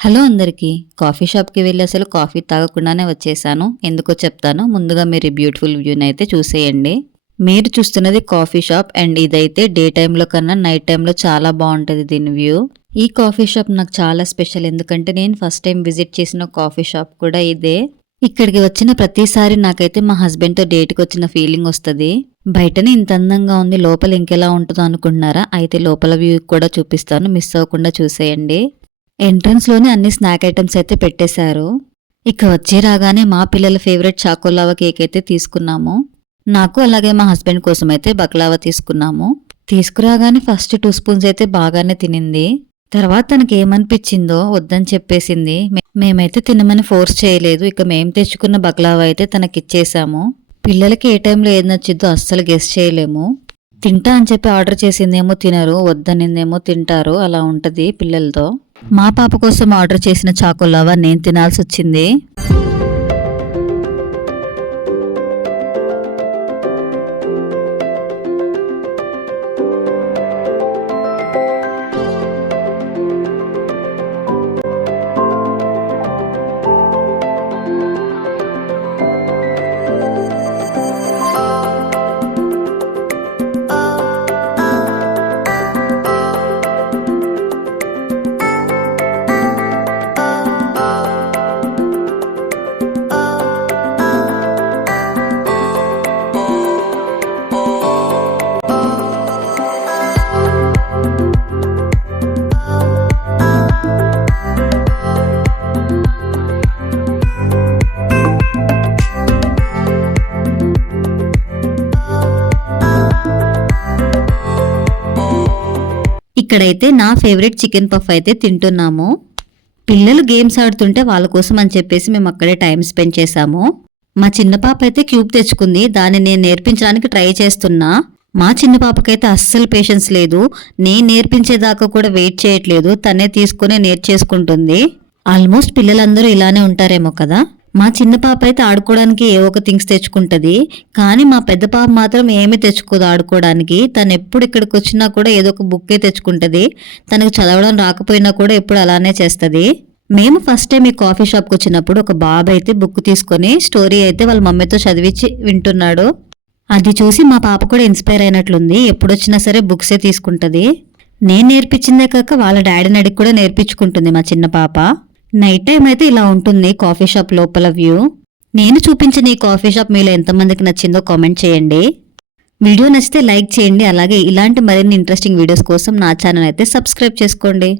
Hello అందరికీ. Coffee షాప్‌కి వెళ్ళి అసలు కాఫీ తాగకుండానే వచ్చేసాను. ఎందుకో చెప్తాను. ముందుగా మీరు ఈ బ్యూటిఫుల్ వ్యూని అయితే చూసేయండి. మీరు చూస్తున్నది కాఫీ షాప్ అండ్ ఇదైతే డే టైంలో కన్నా నైట్ టైంలో చాలా బాగుంటుంది దీని వ్యూ. ఈ కాఫీ షాప్ నాకు చాలా స్పెషల్, ఎందుకంటే నేను ఫస్ట్ టైం విజిట్ చేసిన కాఫీ షాప్ కూడా ఇదే. ఇక్కడికి వచ్చిన ప్రతిసారి నాకైతే మా హస్బెండ్తో డేట్కి వచ్చిన ఫీలింగ్ వస్తుంది. బయటనే ఇంత అందంగా ఉంది, లోపల ఇంకెలా ఉంటుందో అనుకుంటున్నారా? అయితే లోపల వ్యూ కూడా చూపిస్తాను, మిస్ అవ్వకుండా చూసేయండి. ఎంట్రన్స్ లోనే అన్ని స్నాక్ ఐటమ్స్ అయితే పెట్టేశారు. ఇక వచ్చి రాగానే మా పిల్లల ఫేవరెట్ చాకోలావా కేక్ అయితే తీసుకున్నాము. నాకు అలాగే మా హస్బెండ్ కోసం అయితే బక్లావా తీసుకున్నాము. తీసుకురాగానే ఫస్ట్ 2 స్పూన్స్ అయితే బాగానే తినింది. తర్వాత తనకి ఏమనిపించిందో వద్దని చెప్పేసింది. మేమైతే తినమని ఫోర్స్ చేయలేదు. ఇక మేము తెచ్చుకున్న బక్లావా అయితే తనకిచ్చేసాము. పిల్లలకి ఏ టైంలో ఏది నచ్చిద్దో అస్సలు గెస్ చేయలేము. తింటా అని చెప్పి ఆర్డర్ చేసిందేమో తినరు, వద్దనిందేమో తింటారు. అలా ఉంటది పిల్లలతో. మా పాప కోసం ఆర్డర్ చేసిన చాకోలావా నేను తినాల్సి వచ్చింది. ఇక్కడైతే నా ఫేవరెట్ చికెన్ పఫ్ అయితే తింటున్నాము. పిల్లలు గేమ్స్ ఆడుతుంటే వాళ్ళ కోసం అని చెప్పేసి మేము అక్కడే టైం స్పెండ్ చేశాము. మా చిన్న పాప అయితే క్యూబ్ తెచ్చుకుంది. దాన్ని నేను నేర్పించడానికి ట్రై చేస్తున్నా. మా చిన్న పాపకైతే అస్సలు పేషెన్స్ లేదు. నేను నేర్పించేదాకా కూడా వెయిట్ చేయట్లేదు. తనే తీసుకుని నేర్చేసుకుంటుంది. ఆల్మోస్ట్ పిల్లలందరూ ఇలానే ఉంటారేమో కదా. మా చిన్న పాప అయితే ఆడుకోవడానికి ఏ ఒక థింగ్స్ తెచ్చుకుంటది, కానీ మా పెద్ద పాప మాత్రం ఏమీ తెచ్చుకోదు ఆడుకోవడానికి. తను ఎప్పుడు ఇక్కడికి వచ్చినా కూడా ఏదో ఒక బుక్కే తెచ్చుకుంటది. తనకు చదవడం రాకపోయినా కూడా ఎప్పుడు అలానే చేస్తుంది. మేము ఫస్ట్ టైం ఈ కాఫీ షాప్కి వచ్చినప్పుడు ఒక బాబు అయితే బుక్ తీసుకొని స్టోరీ అయితే వాళ్ళ మమ్మీతో చదివించి వింటున్నాడు. అది చూసి మా పాప కూడా ఇన్స్పైర్ అయినట్లుంది. ఎప్పుడొచ్చినా సరే బుక్సే తీసుకుంటది. నేను నేర్పించిందే కాక వాళ్ళ డాడీని అడిగి కూడా నేర్పించుకుంటుంది మా చిన్న పాప. నైట్ టైం అయితే ఇలా ఉంటుంది కాఫీ షాప్ లోపల వ్యూ. నేను చూపించిన ఈ కాఫీ షాప్ మీలో ఎంతమందికి నచ్చిందో కామెంట్ చేయండి. వీడియో నచ్చితే లైక్ చేయండి. అలాగే ఇలాంటి మరిన్ని ఇంట్రెస్టింగ్ వీడియోస్ కోసం నా ఛానల్ అయితే సబ్స్క్రైబ్ చేసుకోండి.